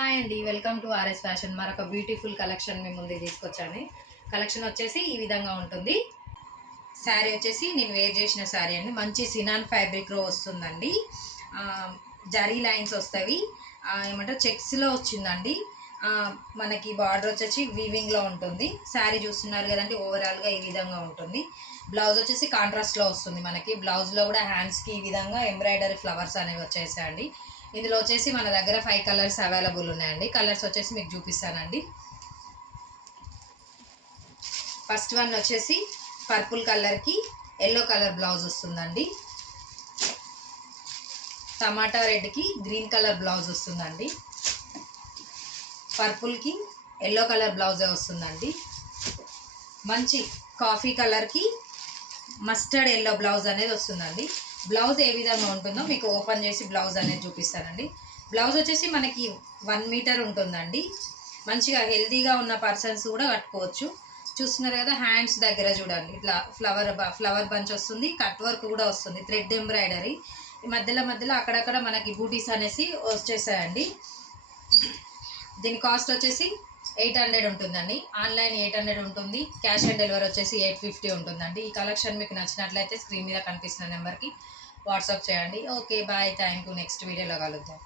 Hi అండి, welcome to RS fashion. మరొక beautiful collection మీ ముందుకు తీసుకొచ్చాను. కలెక్షన్ వచ్చేసి ఈ విధంగా ఉంటుంది. శారీ వచ్చేసి నేను వేర్ చేసిన శారీ అండి. మంచి సినాన్ ఫ్యాబ్రిక్లో వస్తుందండి. జరీ లైన్స్ వస్తాయి, ఏమంటారు చెక్స్లో వచ్చిందండి. మనకి బార్డర్ వచ్చేసి వీవింగ్లో ఉంటుంది. శారీ చూస్తున్నారు కదండి, ఓవరాల్గా ఈ విధంగా ఉంటుంది. బ్లౌజ్ వచ్చేసి కాంట్రాస్ట్లో వస్తుంది. మనకి బ్లౌజ్లో కూడా హ్యాండ్స్కి ఈ విధంగా ఎంబ్రాయిడరీ ఫ్లవర్స్ అనేవి వచ్చేసాయండి. ఇందులో వచ్చేసి మన దగ్గర 5 కలర్స్ అవైలబుల్ ఉన్నాయండి. కలర్స్ వచ్చేసి మీకు చూపిస్తానండి. ఫస్ట్ వన్ వచ్చేసి పర్పుల్ కలర్కి ఎల్లో కలర్ బ్లౌజ్ వస్తుందండి. టమాటా రెడ్కి గ్రీన్ కలర్ బ్లౌజ్ వస్తుందండి. పర్పుల్కి ఎల్లో కలర్ బ్లౌజే వస్తుందండి. మంచి కాఫీ కలర్కి మస్టర్డ్ ఎల్లో బ్లౌజ్ అనేది వస్తుందండి. బ్లౌజ్ ఏ విధంగా ఉంటుందో మీకు ఓపెన్ చేసి బ్లౌజ్ అనేది చూపిస్తానండి. బ్లౌజ్ వచ్చేసి మనకి 1 మీటర్ ఉంటుందండి. మంచిగా హెల్తీగా ఉన్న పర్సన్స్ కూడా కట్టుకోవచ్చు. చూస్తున్నారు కదా, హ్యాండ్స్ దగ్గర చూడండి ఇట్లా ఫ్లవర్ బంచ్ వస్తుంది. కట్ వర్క్ కూడా వస్తుంది, థ్రెడ్ ఎంబ్రాయిడరీ. మధ్యలో అక్కడక్కడ మనకి బూటీస్ అనేసి వచ్చేసాయండి. దీని కాస్ట్ వచ్చేసి 800 ఉంటుందండి. ఆన్లైన్ 800 ఉంటుంది. క్యాష్ ఆన్ డెలివరీ వచ్చేసి 850 ఉంటుందండి. ఈ కలెక్షన్ మీకు నచ్చినట్లయితే స్క్రీన్ మీద కనిపిస్తున్న నెంబర్కి వాట్సాప్ చేయండి. Okay bye, thank you. Next వీడియోలో కలుద్దాం.